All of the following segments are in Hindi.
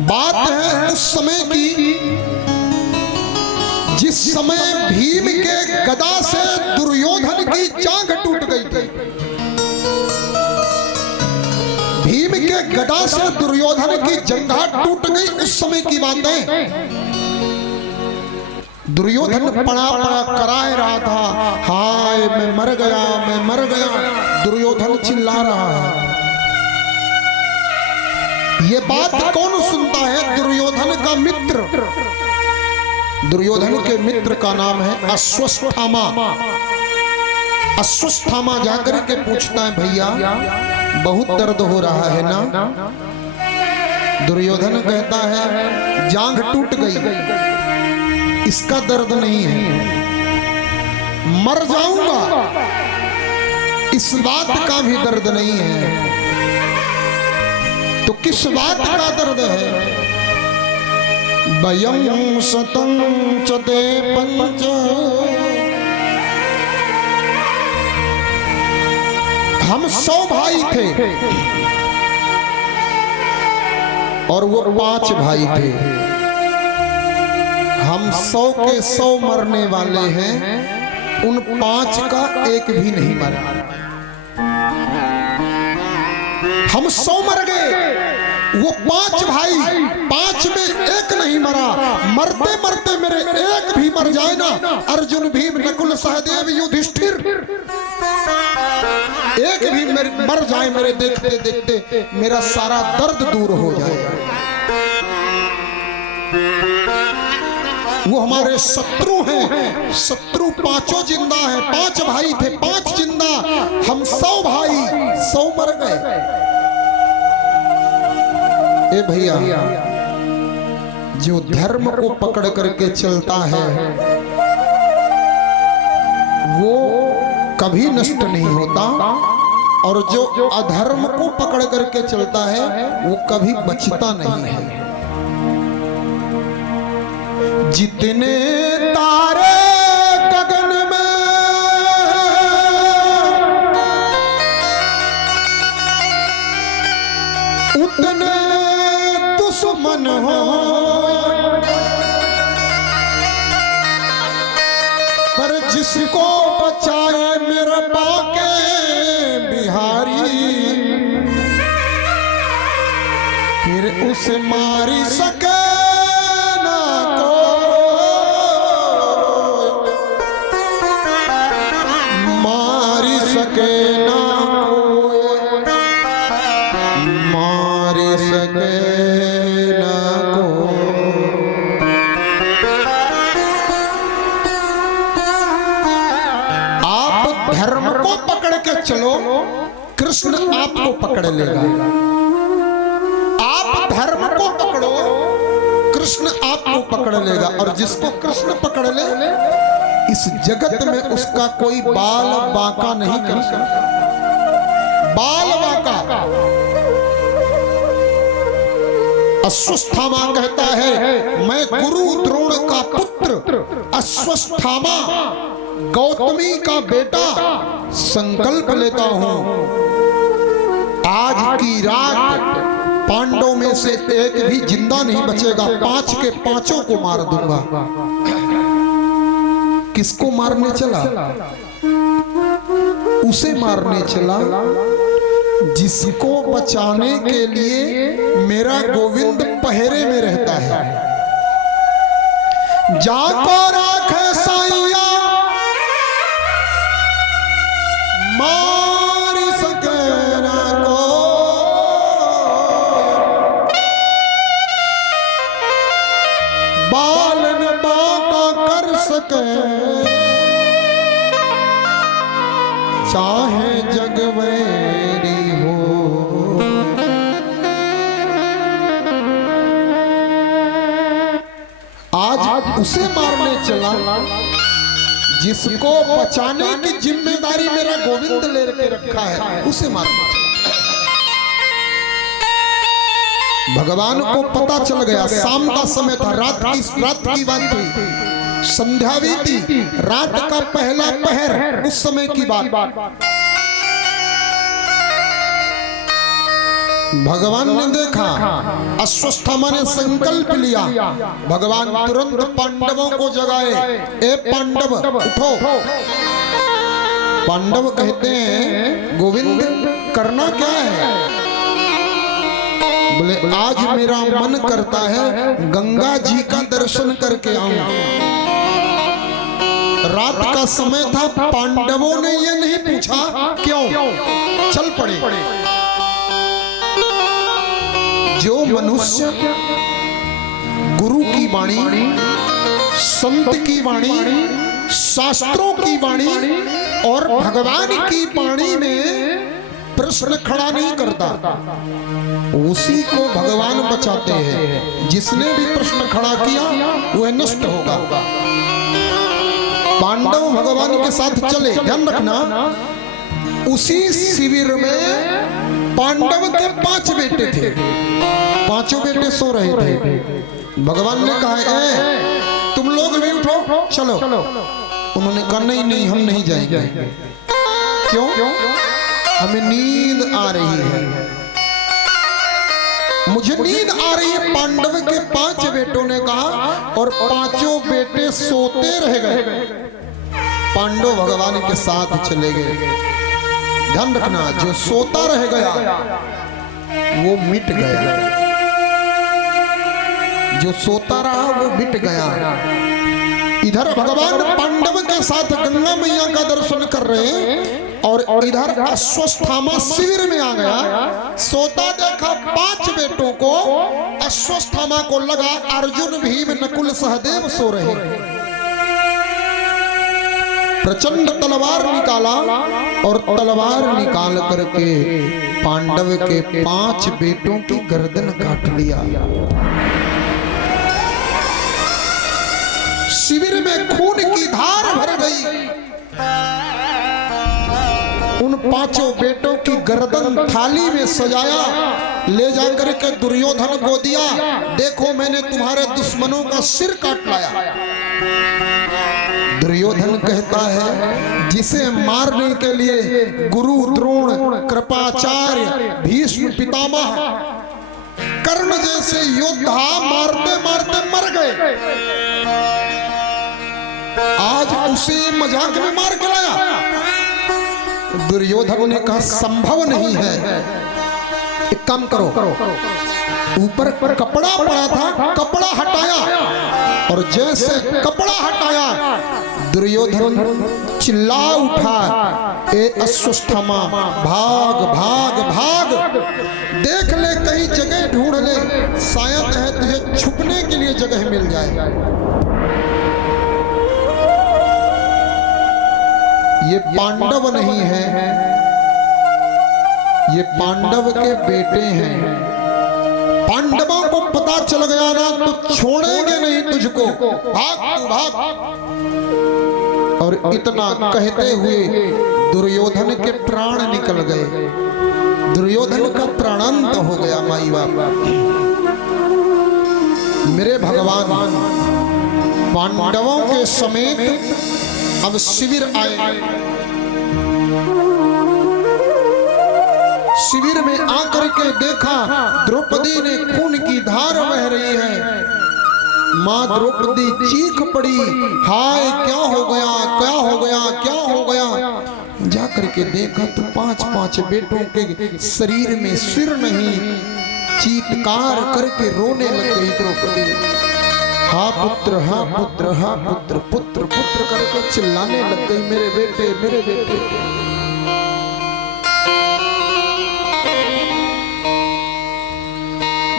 बात है उस समय की जिस समय भीम के गदा से दुर्योधन की जांघ टूट गई थी। भीम के गदा से दुर्योधन की जंघा टूट गई, उस समय की बात है। दुर्योधन पड़ा पड़ा कराए रहा था, हाय मैं मर गया, मैं मर गया। दुर्योधन चिल्ला रहा है। ये बात कौन सुनता है? दुर्योधन का मित्र। दुर्योधन के मित्र का नाम है अश्वत्थामा। अश्वत्थामा जाकर के पूछता है, भैया बहुत दर्द हो रहा है ना? दुर्योधन कहता है, जांघ टूट गई, इसका दर्द नहीं है, मर जाऊंगा इस बात का भी दर्द नहीं है। तो किस बात का दर्द है? वयं शतं च ते पंच, हम 100 भाई थे और वो 5 भाई थे। हम 100 के 100 मरने वाले हैं, उन 5 का एक भी नहीं मरा। हम 100 मर गए, वो 5 भाई, 5 में एक नहीं मरा। मरते मरते मेरे एक भी मर जाए ना, अर्जुन भीम नकुल सहदेव युधिष्ठिर एक भी मर जाए, मेरे देखते देखते मेरा सारा दर्द दूर हो जाए। वो हमारे शत्रु हैं, शत्रु 5 जिंदा हैं। 5 भाई थे, 5 जिंदा, हम 100 भाई, 100 मर गए। ए भैया, जो धर्म को पकड़ करके चलता है वो कभी नष्ट नहीं होता, और जो अधर्म को पकड़ करके चलता है वो कभी बचता नहीं है। जितने तारे गगन में उतने दुश्मन हो, पर जिसको बचाए मेरा बाके बिहारी, फिर उसे मारी सके ना कोई, मारी सके ना कोई, मारी सके ना कोई। आप धर्म को पकड़ के चलो, कृष्ण आपको पकड़ लेगा। आप धर्म को पकड़ो, कृष्ण आपको पकड़ लेगा। और जिसको कृष्ण पकड़ ले, इस जगत में उसका कोई बाल बांका नहीं कर सकता। बाल बांका। अश्वत्थामा कहता है, मैं गुरु द्रोण का पुत्र अश्वत्थामा, गौतमी का बेटा, संकल्प लेता हूं, आज की रात पांडवों में से एक भी जिंदा नहीं बचेगा, 5 के 5 को मार दूंगा। किसको मारने चला? उसे मारने चला जिसको बचाने के लिए मेरा गोविंद पहरे में रहता है। जाको राखे साइया मारी सके ना को, बालन बाका कर सके, चाहे जगवैरी हो। आज उसे मारने चला जिसको बचाने की जिम्मेदारी मेरा गोविंद ले के रखा है, उसे मारने चला। भगवान को पता चल गया, शाम का समय था, रात की बात थी, संध्या बीती, रात का पहला पहर, उस समय की बात। भगवान ने देखा, अश्वत्थामा ने संकल्प लिया, भगवान तुरंत पांडवों को जगाए, ए पांडव उठो। पांडव कहते हैं गोविंद करना क्या है? बोले आज मेरा मन करता है गंगा जी का दर्शन करके आऊं। रात का समय था, पांडवों ने ये नहीं पूछा क्यों, चल पड़े। जो मनुष्य गुरु की वाणी, संत की वाणी, शास्त्रों की वाणी और भगवान की वाणी में प्रश्न खड़ा नहीं करता, उसी को भगवान बचाते हैं। जिसने भी प्रश्न खड़ा किया वह नष्ट होगा। पांडव भगवान के साथ चले। ध्यान रखना, उसी शिविर में पांडव के 5 बेटे थे, 5 बेटे सो रहे थे। भगवान ने कहा ए तुम लोग भी उठो चलो। उन्होंने कहा नहीं नहीं हम नहीं जाएंगे। क्यों? हमें नींद आ रही है, मुझे नींद आ रही है। पांडव के 5 बेटों ने कहा और 5 बेटे सोते रह गए। पांडव भगवान के साथ चले गए। ध्यान रखना, जो सोता रह गया वो मिट गया, जो सोता रहा वो मिट गया। इधर भगवान पांडव के साथ गंगा मैया का दर्शन कर रहे हैं और इधर अश्वत्थामा शिविर में आ गया। सोता देखा 5 बेटों को। अश्वत्थामा को लगा अर्जुन भीम नकुल सहदेव सो रहे। प्रचंड तलवार निकाला और तलवार निकाल करके पांडव के 5 बेटों की गर्दन काट लिया। शिविर में खून की धार भर गई। उन 5 बेटों की गर्दन थाली में सजाया, ले जाकर के दुर्योधन को दिया। देखो मैंने तुम्हारे दुश्मनों का सिर काट लाया। दुर्योधन कहता है जिसे मारने के लिए गुरु द्रोण, कृपाचार्य, भीष्म पितामह, कर्ण जैसे योद्धा मारते मारते मर गए, आज उसे मजाक में मार के लाया। दुर्योधन ने कहा संभव नहीं है, एक काम करो, ऊपर कपड़ा पड़ा था, कपड़ा हटाया और जैसे कपड़ा हटाया दुर्योधन चिल्ला उठा, ए अश्वत्थामा भाग भाग भाग, देख ले कहीं जगह ढूंढ ले, शायद है तुझे छुपने के लिए जगह मिल जाए। ये पांडव नहीं है, ये पांडव के बेटे हैं। पांडवों को पता चल गया ना तो छोड़ेंगे नहीं तुझको, भाग तू भाग। और इतना कहते हुए दुर्योधन के प्राण निकल गए। दुर्योधन का प्राणांत हो गया। माई बाप, मेरे भगवान पांडवों के समेत अब शिविर आए। शिविर में आकर के देखा द्रौपदी ने खून की धार बह रही है। मां द्रौपदी चीख पड़ी, हाय क्या हो गया, क्या हो गया, क्या हो गया। जाकर के देखा तो 5-5 बेटों के शरीर में सिर नहीं। चीत्कार करके रोने लग गई द्रौपदी। हा पुत्र, हा पुत्र, हा पुत्र, पुत्र पुत्र करके चिल्लाने लग गई, मेरे बेटे, मेरे बेटे।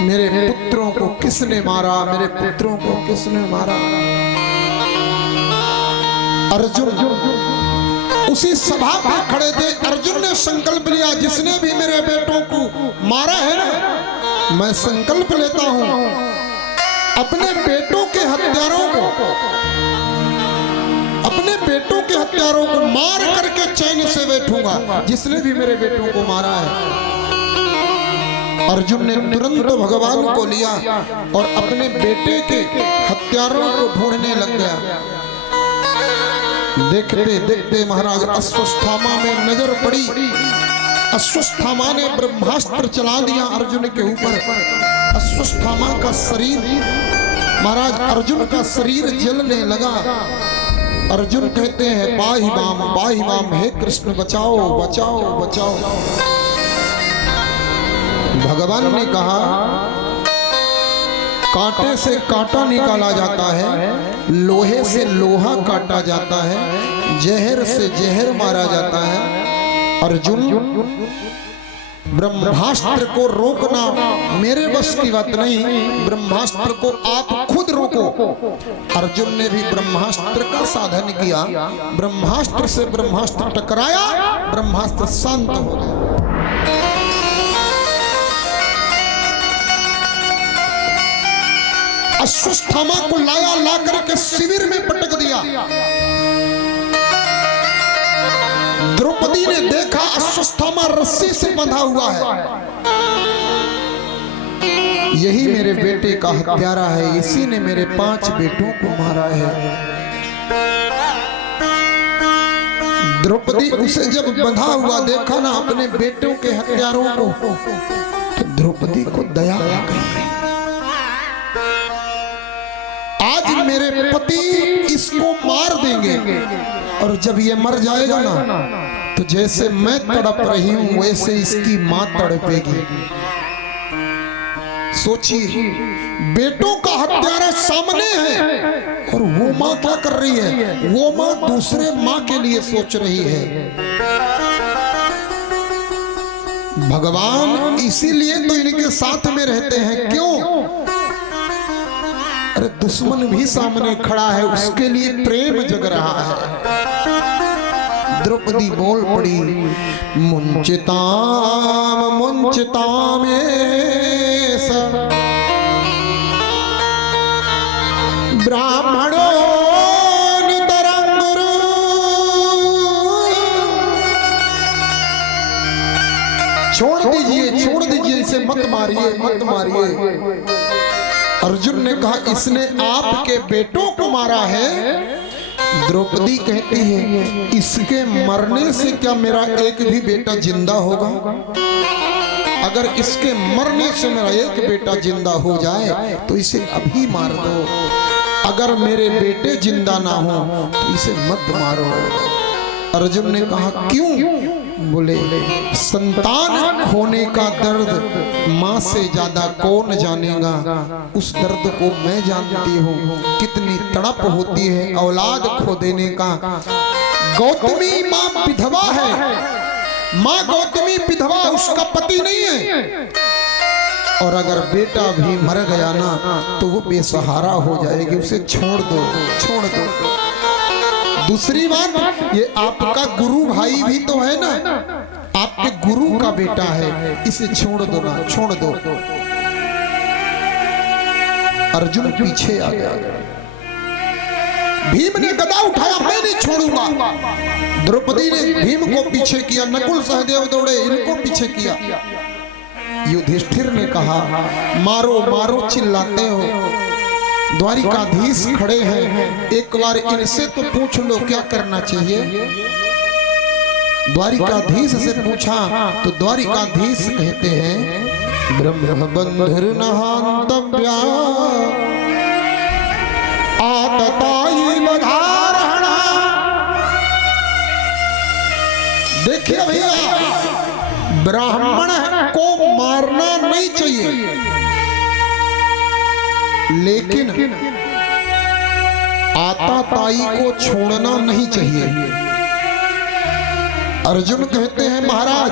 मेरे पुत्रों को किसने मारा, मेरे पुत्रों को किसने मारा। अर्जुन उसी सभा में खड़े थे। अर्जुन ने संकल्प लिया, जिसने भी मेरे बेटों को मारा है ना, मैं संकल्प लेता हूं अपने बेटों के हत्यारों को, अपने बेटों के हत्यारों को मार करके चैन से बैठूंगा, जिसने भी मेरे बेटों को मारा है। अर्जुन ने तुरंत भगवान को लिया और अपने बेटे के हत्यारों को ढूंढने लग गया। देखते देखते महाराज अश्वत्थामा में नजर पड़ी अश्वत्थामा ने ब्रह्मास्त्र चला दिया अर्जुन के ऊपर। अश्वत्थामा का शरीर, महाराज अर्जुन का शरीर जलने लगा। अर्जुन कहते हैं पाहि माम, हे कृष्ण बचाओ बचाओ बचाओ। भगवान ने कहा कांटे से कांटा निकाला जाता है, लोहे से लोहा काटा जाता है, जहर से जहर मारा जाता है। अर्जुन, ब्रह्मास्त्र को रोकना मेरे बस की बात नहीं, ब्रह्मास्त्र को आप खुद रोको। अर्जुन ने भी ब्रह्मास्त्र का साधन किया, ब्रह्मास्त्र से ब्रह्मास्त्र टकराया, ब्रह्मास्त्र शांत हो गया। अश्वत्थामा को लाया, ला करके शिविर में पटक दिया। द्रौपदी ने देखा अश्वत्थामा रस्सी से बंधा हुआ है। यही मेरे बेटे का हत्यारा है, इसी ने मेरे 5 बेटों को मारा है। द्रौपदी उसे जब बंधा हुआ देखा ना अपने बेटों के हत्यारों को, तो द्रौपदी को दया आ गई। आज मेरे पति इसको मार देंगे और जब ये मर जाएगा ना तो जैसे मैं तड़प रही हूं वैसे इसकी मां तड़पेगी। सोचिए, बेटों का हत्यारा सामने है और वो मां क्या कर रही है? वो मां दूसरे मां के लिए सोच रही है। भगवान इसीलिए तो इनके साथ में रहते हैं। क्यों? अरे दुश्मन भी सामने खड़ा है, उसके लिए प्रेम जग रहा है। द्रौपदी बोल पड़ी, मुंचिताम मुंचिताम ब्राह्मणो नितरंगुरु। छोड़ दीजिए इसे, मत मारिए मत मारिए। अर्जुन ने कहा इसने आपके बेटों को मारा है। द्रौपदी कहती है इसके मरने से क्या मेरा एक भी बेटा जिंदा होगा? अगर इसके मरने से मेरा एक बेटा जिंदा हो जाए तो इसे अभी मार दो। अगर मेरे बेटे जिंदा ना हो तो इसे मत मारो। अर्जुन ने कहा क्यों? बोले संतान खोने का दर्द माँ से ज्यादा कौन जानेगा। उस दर्द को मैं जानती हूँ, कितनी तड़प होती है औलाद खो देने का। गौतमी माँ विधवा है, माँ गौतमी विधवा, उसका पति नहीं है। और अगर बेटा भी मर गया ना तो वो बेसहारा हो जाएगी, उसे छोड़ दो छोड़ दो। दूसरी बात, ये आपका गुरु भाई भी तो है ना, आपके गुरु का बेटा है, इसे छोड़ दो ना, छोड़ दो। अर्जुन पीछे आ गया। भीम ने गदा उठाया, मैं नहीं छोड़ूंगा। द्रौपदी ने भीम को पीछे किया, नकुल सहदेव दौड़े, इनको पीछे किया। युधिष्ठिर ने कहा मारो मारो चिल्लाते हो। द्वारिकाधीश खड़े हैं, एक बार इनसे तो पूछ लो क्या करना चाहिए। द्वारिकाधीश से पूछा तो द्वारिकाधीश कहते हैं ब्रह्म बंधुर्नहान्तव्या आतताई बधारणा। देखिए भैया, ब्राह्मण को मारना नहीं चाहिए, लेकिन आताताई को छोड़ना नहीं चाहिए। अर्जुन कहते हैं महाराज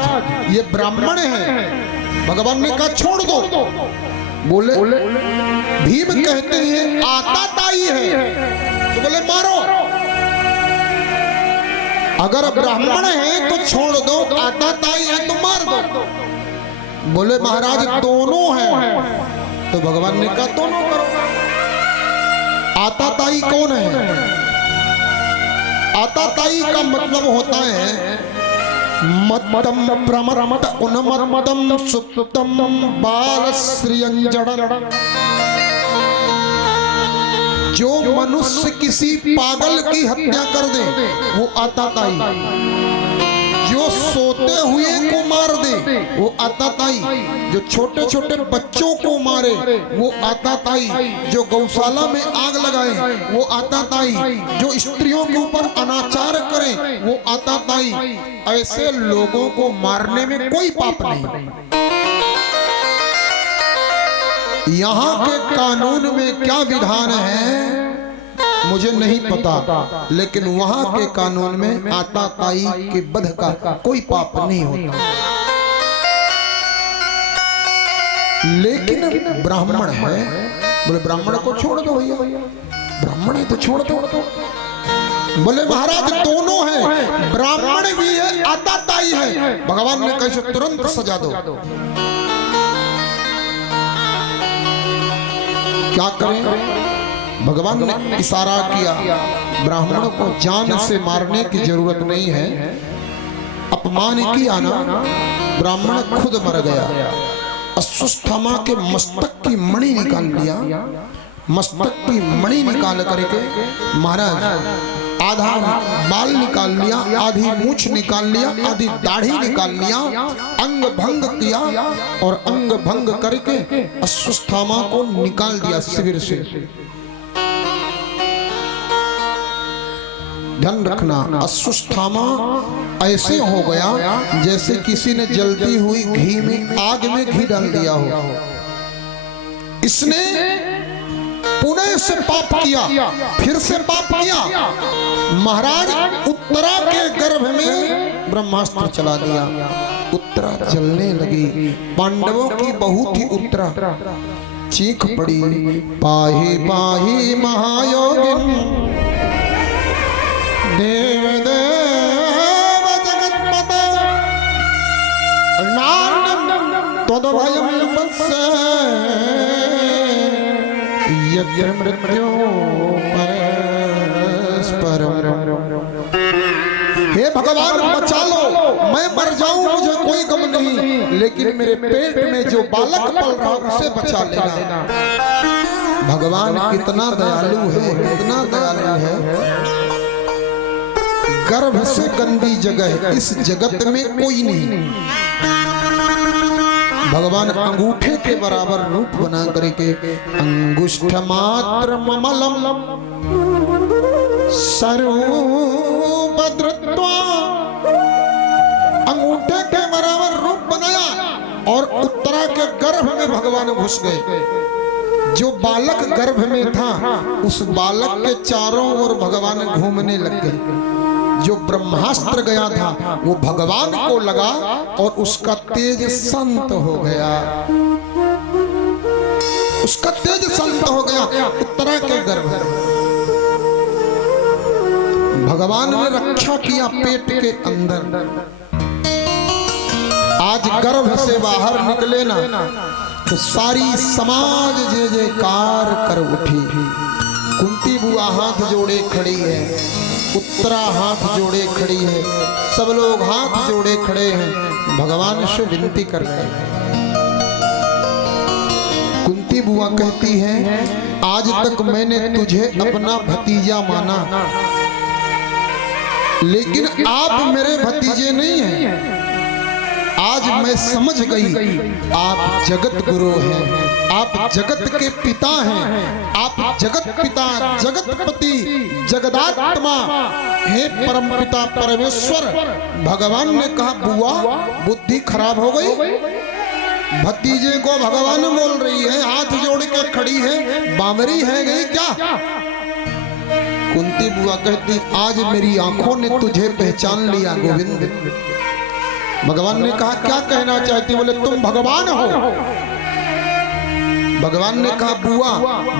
ये ब्राह्मण है। भगवान ने कहा छोड़ दो। बोले भीम कहते हैं आताताई है, तो बोले मारो। अगर ब्राह्मण है तो छोड़ दो, आताताई है तो मार दो। बोले महाराज दोनों हैं, तो भगवान ने कहा दोनों करो। आताताई कौन है? आताताई का मतलब होता है मत्तम प्रमत्त उन्मत्तम सुप्तम बाल श्रियंजन। जो मनुष्य किसी पागल की हत्या कर दे वो आताताई। जो सोते सोते हुए को मार दे वो आताताई, जो छोटे छोटे बच्चों को मारे वो आताताई, जो गौशाला में आग लगाए वो आताताई, जो स्त्रियों के ऊपर अनाचार करे वो आताताई। ऐसे लोगों को मारने में कोई पाप नहीं। यहाँ के कानून में क्या विधान है मुझे नहीं पता, लेकिन वहां के कानून में आताताई के वध का कोई पाप नहीं होता। लेकिन ब्राह्मण है, बोले ब्राह्मण को छोड़ दो भैया, ब्राह्मण है तो छोड़ दो। बोले महाराज दोनों हैं, ब्राह्मण भी है आताताई है। भगवान ने कैसे तुरंत सजा दो। क्या करें? भगवान ने इशारा किया, ब्राह्मण को जान से मारने की जरूरत नहीं है। अपमान किया ना, ब्राह्मण खुद मर गया। अश्वत्थामा के मस्तक की मणि निकाल लिया, मस्तक की मणि निकाल करके महाराज आधा बाल निकाल लिया, आधी मूछ निकाल लिया, आधी दाढ़ी निकाल लिया, अंग भंग किया और अंग भंग करके अश्वत्थामा को निकाल दिया शिविर से। ध्यान रखना, अश्वत्थामा ऐसे हो गया जैसे किसी ने जलती हुई घी में आग में घी डाल दिया हो। इसने पुनः से पाप किया, फिर से पाप किया। महाराज उत्तरा के गर्भ में ब्रह्मास्त्र चला दिया, उत्तरा जलने लगी। पांडवों की बहू थी उत्तरा, चीख पड़ी, पाही पाही महायोगिन देव देव जगन्माता नान्यं तद्भयं वस्य यत्र मृत्यो परस्परम्। हे भगवान बचा लो, मैं मर जाऊं मुझे कोई गम नहीं, लेकिन मेरे पेट में जो बालक पल रहा उसे बचा लेना। भगवान कितना दयालु है, कितना दयालु है। गर्भ से गंदी जगह इस जगत में कोई नहीं। भगवान अंगूठे के बराबर रूप बना करके अंगुष्ठ मात्र ममलम स्वरूप धृत्वा, अंगूठे के बराबर रूप बनाया और उत्तरा के गर्भ में भगवान घुस गए। जो बालक गर्भ में था उस बालक के चारों ओर भगवान घूमने लग गए। जो ब्रह्मास्त्र गया था वो भगवान को लगा और उसका तेज शांत हो गया, उसका तेज शांत हो गया उत्तरा के गर्भ। भगवान ने रक्षा किया पेट के अंदर। आज गर्भ से बाहर निकले ना तो सारी समाज जय जयकार कर उठी। कुंती बुआ हाथ जोड़े खड़ी है, उत्तरा हाथ जोड़े खड़ी है, सब लोग हाथ जोड़े खड़े हैं, भगवान से विनती कर रहे हैं। कुंती बुआ कहती है, आज तक मैंने तुझे अपना भतीजा माना, लेकिन आप मेरे भतीजे नहीं हैं। आज मैं समझ गई आप जगत गुरु हैं, आप जगत के पिता हैं, आप जगत पिता, जगतपति, जगदात्मा हे परम पिता परमेश्वर। भगवान ने कहा बुआ बुद्धि खराब हो गई, भतीजे को भगवान बोल रही है, हाथ जोड़ के खड़ी है, बावरी है गई क्या? कुंती बुआ कहती आज मेरी आंखों ने तुझे पहचान लिया गोविंद। भगवान ने कहा क्या कहना चाहती? बोले तुम भगवान हो। भगवान ने कहा बुआ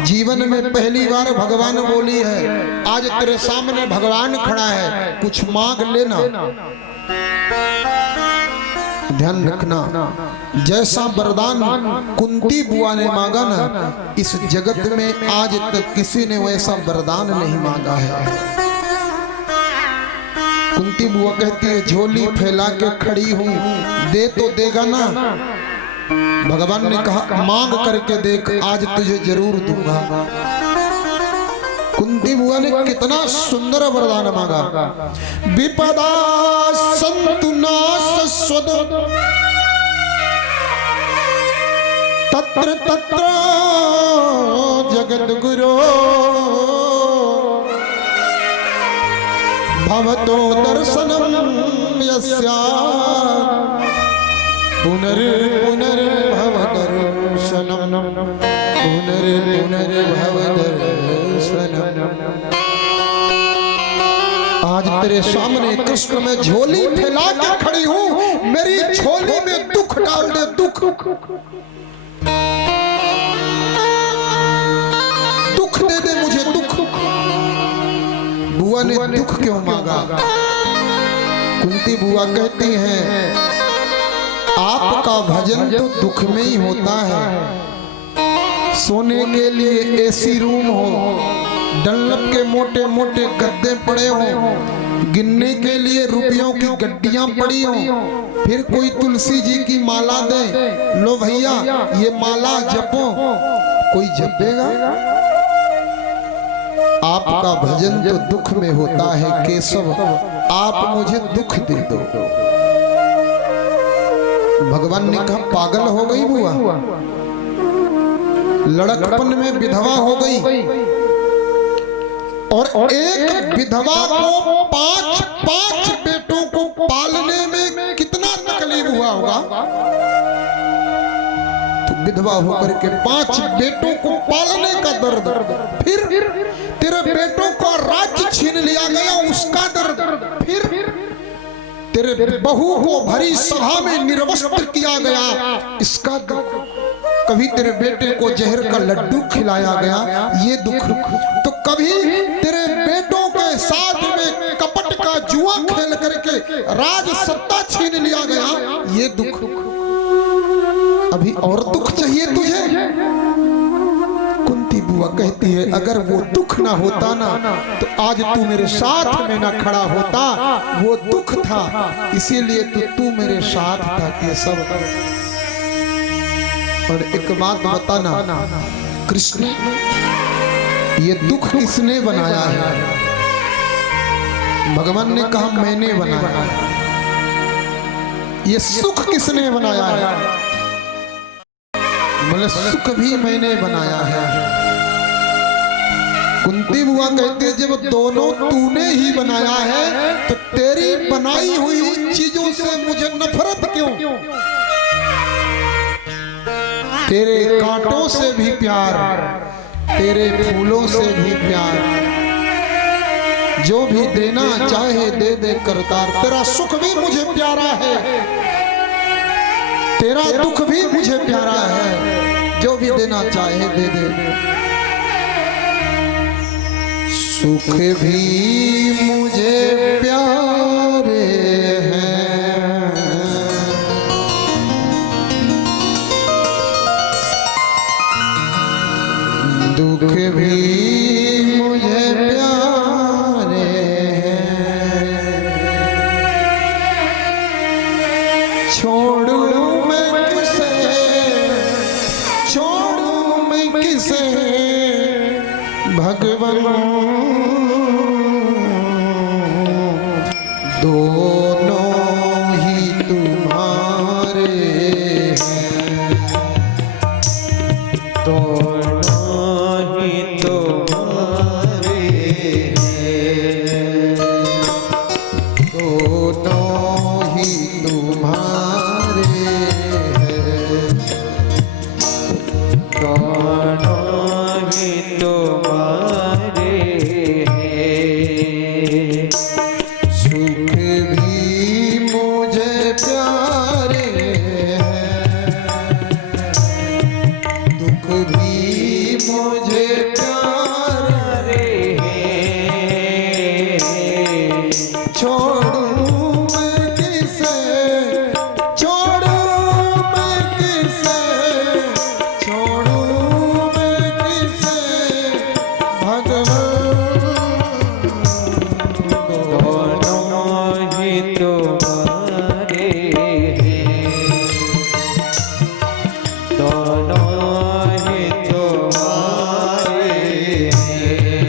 जीवन में पहली बार भगवान बोली है, आज तेरे सामने भगवान खड़ा है, कुछ मांग लेना। ध्यान रखना, जैसा वरदान कुंती बुआ ने मांगा ना, इस जगत में आज तक किसी ने वैसा वरदान नहीं मांगा है। कुंती बुआ कहती है झोली फैला के खड़ी हूं, दे तो देगा ना? भगवान ने कहा मांग करके देख, आज तुझे जरूर दूंगा। कुंती बुआ ने कितना सुंदर वरदान मांगा। विपदा संतु नाशस्वद तत्र तत्र जगत गुरो भवतो दर्शनम यस्या पुनर्भव दर्शनम पुनर्भव दर्शनम। आज तेरे सामने कृष्ण में झोली फैला के खड़ी हूं, मेरी झोली में दुख डाल दे, दुख दुख दे दे मुझे, दुख। बुआ ने दुख क्यों मांगा? कुंती बुआ कहती हैं आपका भजन तो दुख में ही होता है। सोने के लिए एसी रूम हो, डंलप के मोटे मोटे गद्दे पड़े हो, गिनने के लिए रुपयों की गड्डियां पड़ी हो, फिर कोई तुलसी जी की माला दे, लो भैया ये माला जपो, कोई जपेगा? आपका भजन तो दुख में होता है केशव, आप मुझे दुख दे दो। भगवान ने कहा पागल हो गई बुआ, लड़कपन में विधवा हो गई, और एक विधवा को पांच बेटों को पालने में कितना तकलीफ हुआ होगा। तो विधवा होकर के 5 बेटों को पालने का दर्द, फिर तेरे बेटों का राज्य छीन लिया गया उसका दर्द, फिर तेरे बहू को भरी सभा में निर्वस्त्र किया गया इसका दुख, कभी तेरे बेटे को जहर का लड्डू खिलाया गया ये दुख, तो कभी तेरे बेटों के साथ में कपट का जुआ खेल करके राज सत्ता छीन लिया गया ये दुख। अभी और दुख चाहिए तुझे? कुंती बुआ कहती है अगर वो दुख ना होता ना तो आज तू मेरे साथ में ना खड़ा होता, वो दुख था इसीलिए तो तू मेरे साथ था केशव। और एक बात बताना कृष्ण, ये दुख किसने बनाया है? भगवान ने कहा मैंने बनाया। ये सुख किसने बनाया है? बोले सुख भी मैंने बनाया है। कुंती बुआ कहते हैं जब दोनों तूने ही बनाया है तो तेरी बनाई हुई चीजों से मुझे नफरत क्यों? तेरे कांटों से भी प्यार, तेरे फूलों से भी प्यार, जो भी देना चाहे दे दे करतार। तेरा सुख भी मुझे प्यारा है, तेरा दुख भी मुझे प्यारा है, जो भी देना चाहे दे दे। सुख भी मुझे प्यारे हैं, दुख भी मुझे प्यारे हैं। छोड़ू मैं किसे, छोड़ू मैं किसे भगवान, दोनों ही तुम्हारे हैं, दोनों ही तुम्हारे हैं, दोनों ही तुम्हारे हैं, दोनों ही तुम्हारे हैं। सुख भी मुझे प्यारे हैं, दुख भी मुझे प्यारे हैं। छोड़ूं मैं किसे, छोड़ूं मैं किसे, छोड़ूं मैं किसे भगवान, दोनों ही तुम्हारे हैं, दोनों ही तुम्हारे हैं।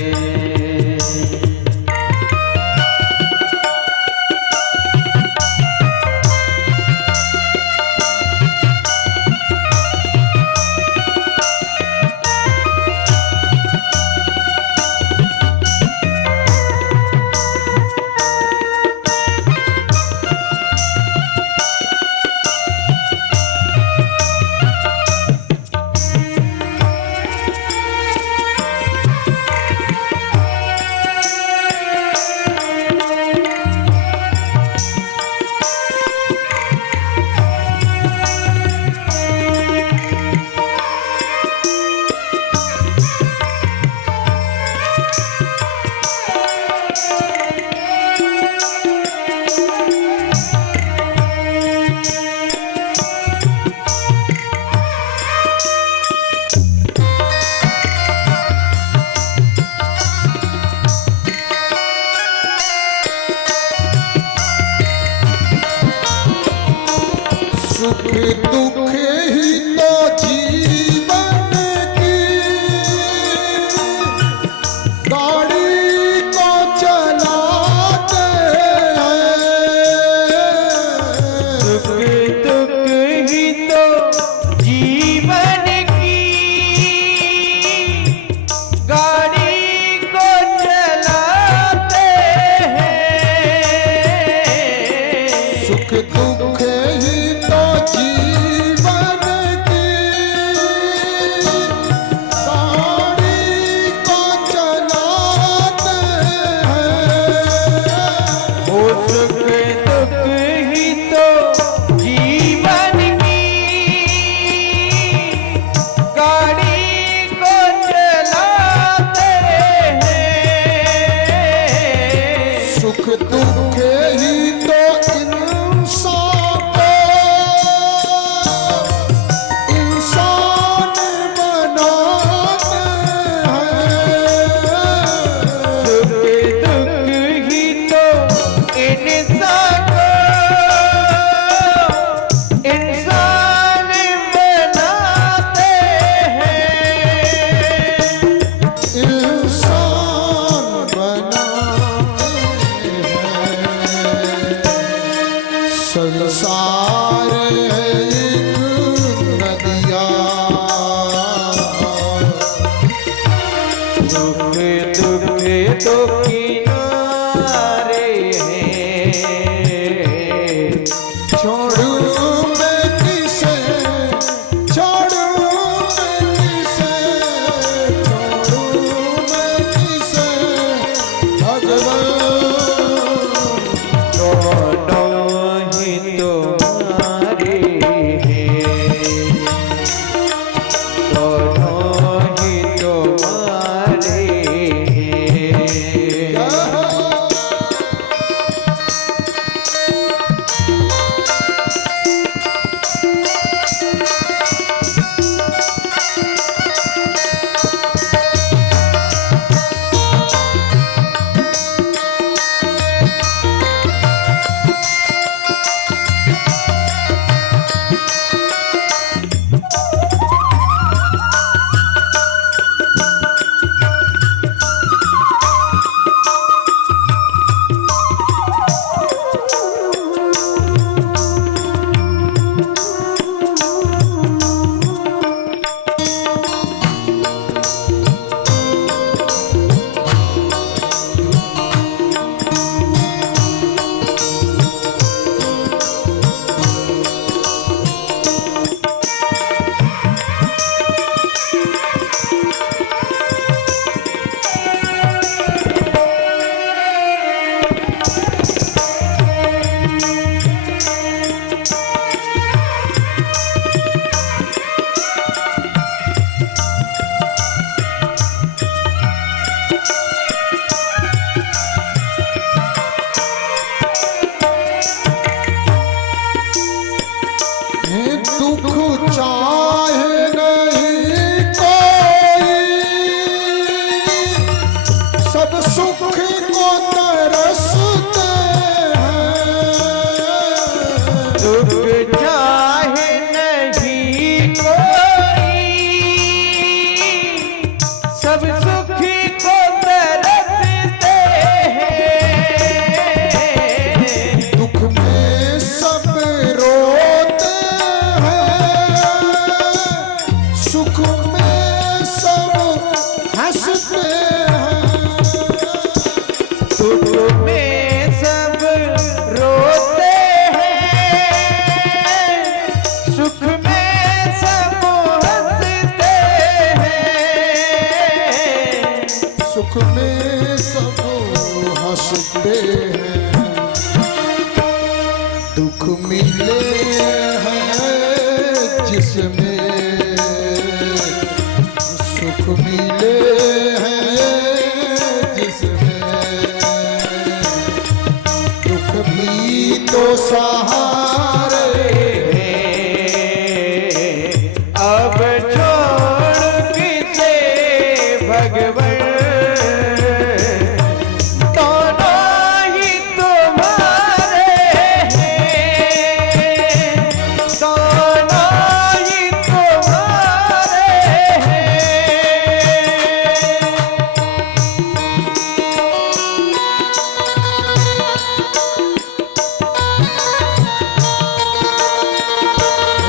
दुख ही तो इंसान को इंसान बनाते हैं। सुख दुख ही तो इंसान को इंसान बनाते हैं। इंसान बनाते हैं। संसार है एक नदिया, सुख दुख तो किनारे हैं। छोड़ू मैं किसे, छोड़ू मैं किसे, छोड़ू मैं किसे भगवान। दोनों ही तुम्हारे हैं। दोनों ही तुम्हारे हैं। दुख चाहे नहीं कोई, सब सुख को तरसते हैं। दुख चाहे नहीं कोई, सब सुखी को तरसते हैं। दुख में सब रोते हैं, सुख में सब हंसते हैं। दुख में सब रोते हैं, सुख में सब हंसते हैं। सुख में सब हंसते हैं। दुख मिले हैं जिसमें, सुख मिले हैं जिसमें, दुख भी तो सहारे अब छोड़ किसे भगवन। दोनों ही तुम्हारे हैं। दोनों ही तुम्हारे हैं।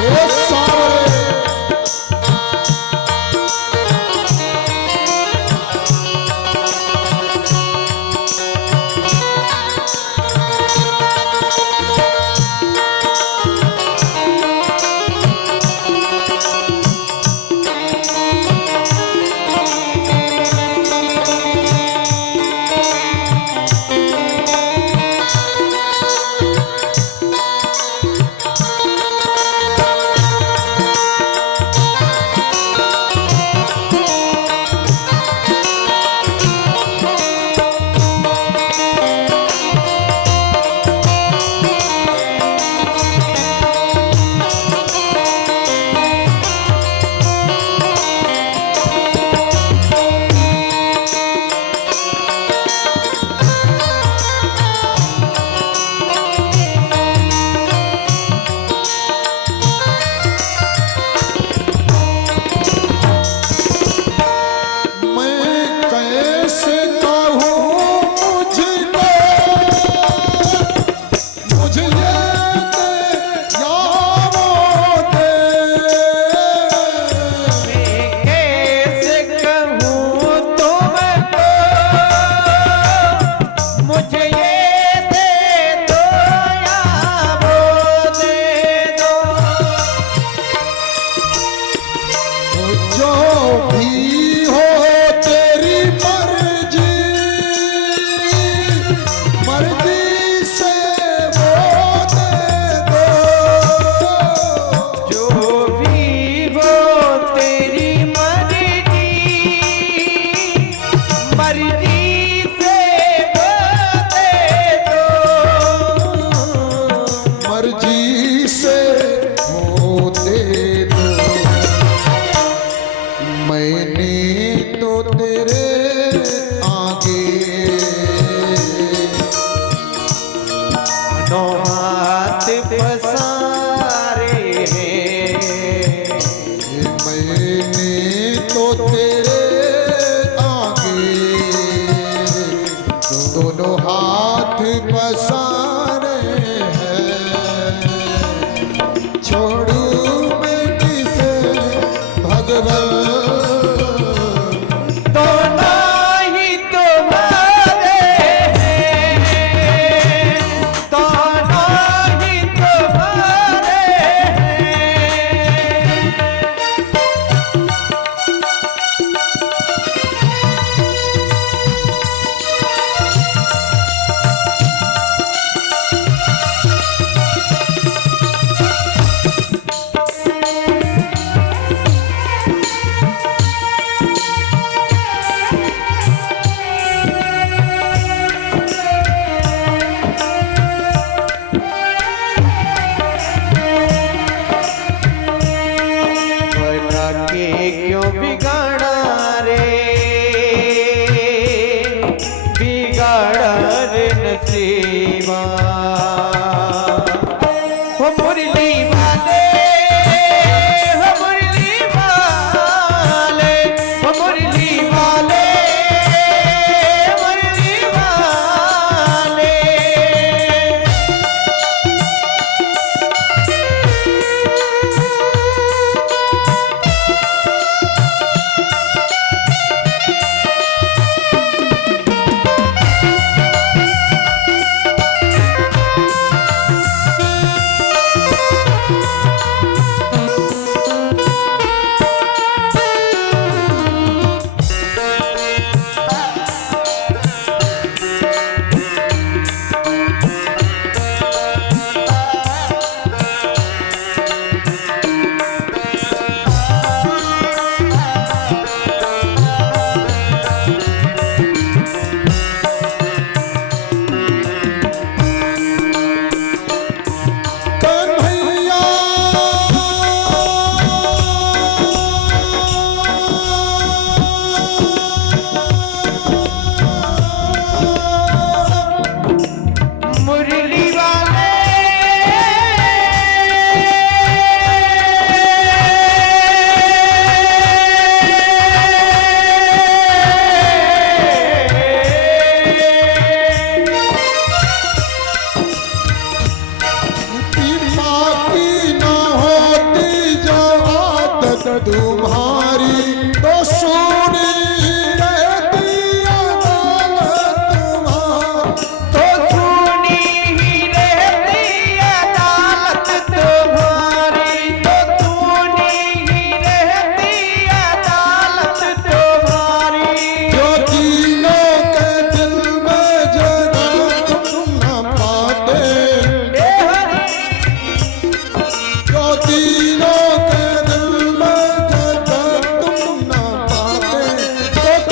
ये सारे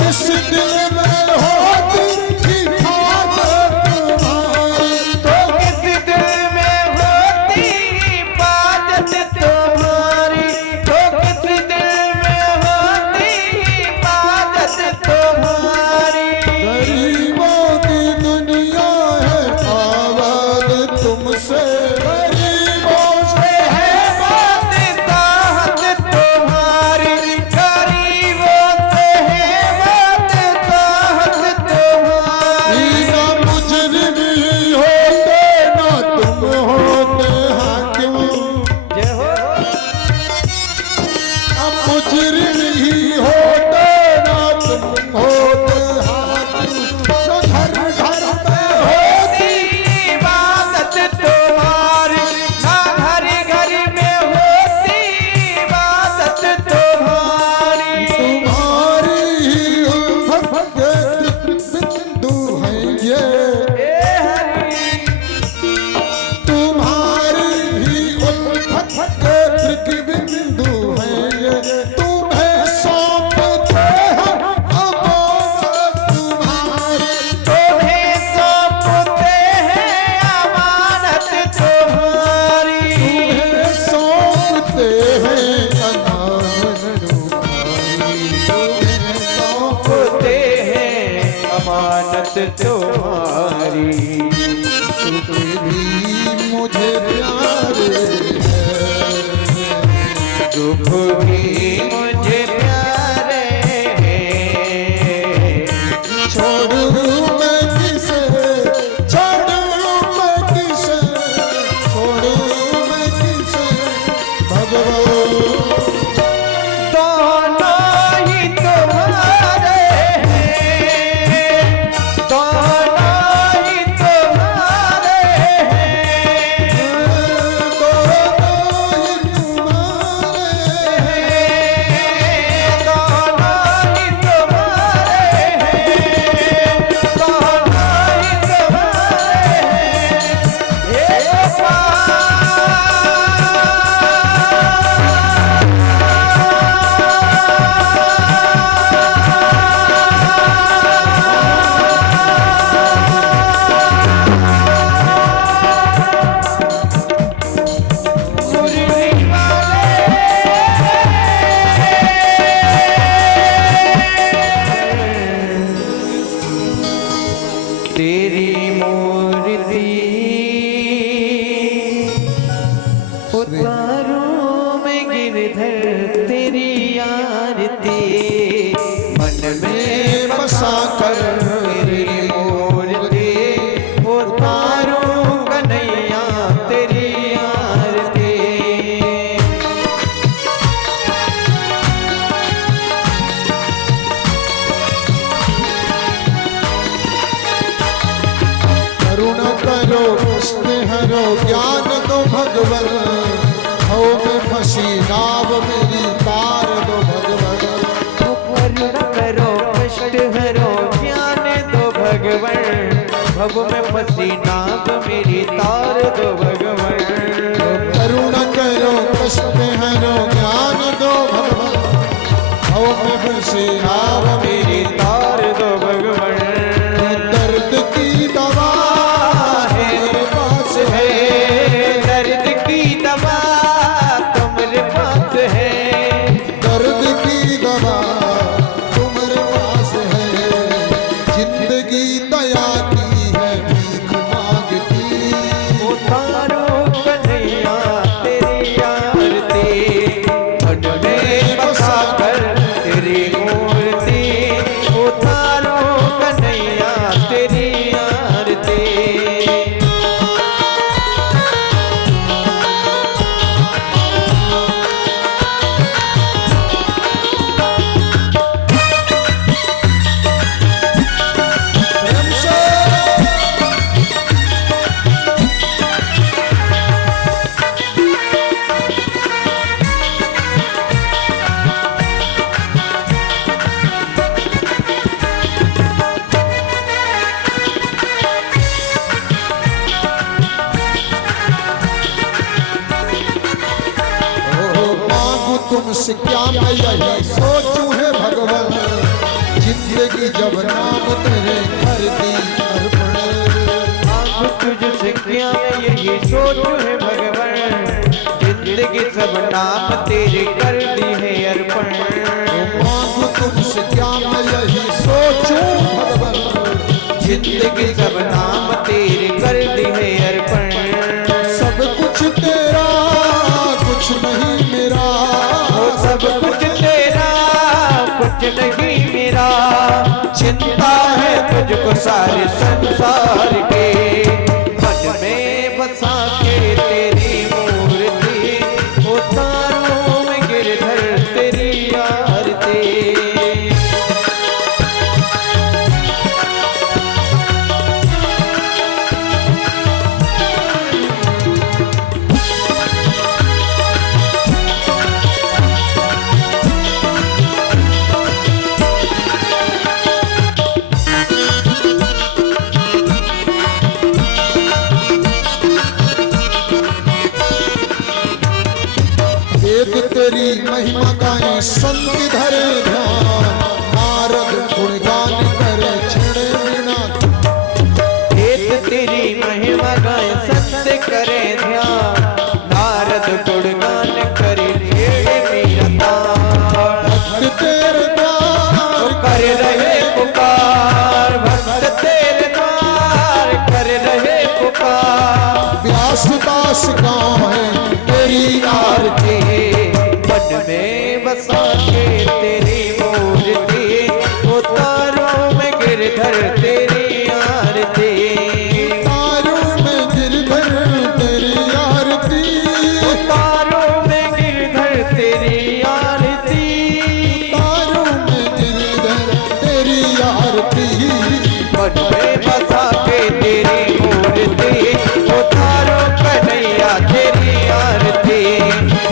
किस दिल में होती हिफाजत तुम्हारी, तो किस दिल में होती हिफाजत तुम्हारी, तो किस दिल में होती हिफाजत तुम्हारी। गरीबों की दुनिया है आबाद तुमसे, गरीबों से है बात ताहत तुम्हारी, गरीबों से है बात ताहत तुम्हारी। ना मुजरिम ही होते ना तुम होते हाकिम, जय हो अब मुजरिम ही होते ना तुम होते हाकिम, जो घर घर पे होती इबादत तुम्हारी, ना घर घर में होती इबादत तुम्हारी। तुम्हारी ही उल्फत के बिंदु हैं ये, हे हरि तुम्हारी ही उल्फत के बिंदु हैं ये, तुम्हें सौंपते हैं अमानत तुम्हारी, तुम्हें सौंपते हैं अमानत तुम्हारी, तुम्हें सौंपते हैं अमानत तुम्हारी, तुम्हें सौंपते हैं अमानत तुम्हारी। सुख भी मुझे प्यारे हैं, दुख भी मुझे प्यारे हैं, छोड़ूं मैं किसे, छोड़ूं मैं किसे, छोड़ूं मैं किसे भगवान। दोनों ही तुम्हारे हैं, दोनों ही तुम्हारे हैं, दोनों ही तुम्हारे हैं, दोनों ही तुम्हारे हैं, दोनों ही तुम्हारे हैं। हे तेरी मूर्ति उतारूं मैं गिरधर तेरी आरती, मन में बसा कर तेरी मूर्ति उतारूं कन्हैया तेरी आरती। करुणा करो कष्ट हरो ज्ञान दो भगवन, हो में फंसी नाव मेरी तार दो भगवन, करुणा करो कष्ट हरो ज्ञान दो भगवन, भव में फंसी नाव मेरी तार दो भगवन। करुणा करो कष्ट हरो ज्ञान दो भगवन, हो में फंसी नाव मेरी तार दो भगवन। दर्द की दवा मेरे पास है, दर्द की दवा तुम्हारे पास है, दर्द की दवा तुम्हारे पास है, जिंदगी दया की है भीख मांगती, उतारो कन्हैया तेरी आरती, मन में बसा कर तेरी मूर्ति उतारो कन्हैया तेरी आरती। प्रेम से तुमसे क्या मैं यही सोचूं है भगवान, जिंदगी जिंदगी जब नाम तेरे कर दी अर्पण। अब तुझसे क्या यही सोच है भगवान, जिंदगी सब नाम तेरे कर दी है अर्पण। मांगू तुमसे क्या मैं यही सोचूं भगवान, जिंदगी सब नाम तेरे कर दी है अर्पण। सब कुछ तेरा कुछ नहीं मेरा, सब कुछ तेरा कुछ नहीं मेरा, चिंता है तुझको सारे संसार के। मन में बसा के तेरी मूर्ति, उतारूं मैं गिरधर तेरी आरती। वेद तेरी महिमा गाए संत धरे ध्यान, नारद गुणगान करे छेड़े वीणा। वेद तेरी महिमा गाए संत करे ध्यान, नारद गुणगान करे छेड़े वीणा। भक्त तेरे द्वार कर रहे पुकार, भक्त तेरे द्वार कर रहे पुकार। व्यासदास गाए तेरी आरती, मन में बसा के तेरी मूर्ति, उतारूं मैं गिरधर तेरी आरती। तारों में गिरधर तेरी आरती, उतारूं मैं गिरधर तेरी आरती। तारों में गिरधर तेरी आरती। मन में बसा के तेरी मूर्ति, उतारो कन्हैया तेरी आरती।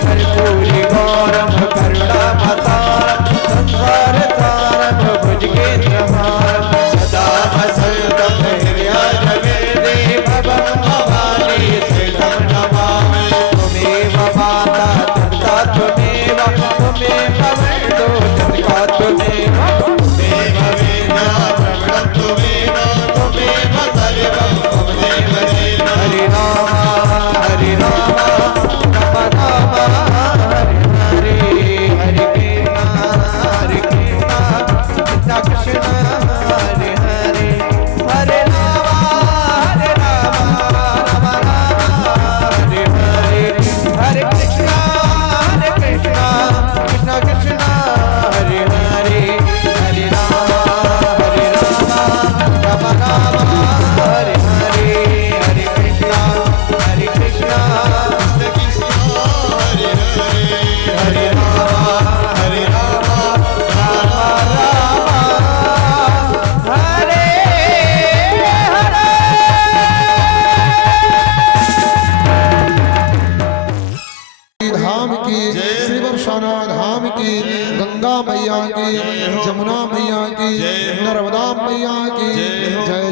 कर्पूरी गौरम करुणावतारम, संसार तारम भुजगेन्द्रहारम। सदा वसंतम हृदयारविंदे, भवं भवानी श्रीतं नमामि। त्वमेव माता पिता त्वमेव, त्वमेव वरदो जगत्का त्वमेव। त्वमेव विद्या प्रवणं त्वमेव, त्वमेव सर्वं त्वमेव देव। हरे राम हरे राम, राम राम हरे हरे, हरे कृष्णा कृष्ण कृष्ण हरे हरे। हरे राम राम राम हरे हरे, हरे कृष्णा कृष्ण कृष्ण हरे हरे। हरे राम राम राम हरे हरे, हरे कृष्णा कृष्ण कृष्ण हरे हरे। हरे राम राम हरे धाम की, श्री वर्षाना धाम की, गंगा मैया की, जमुना मैया की, नर्मदा मैया की जय।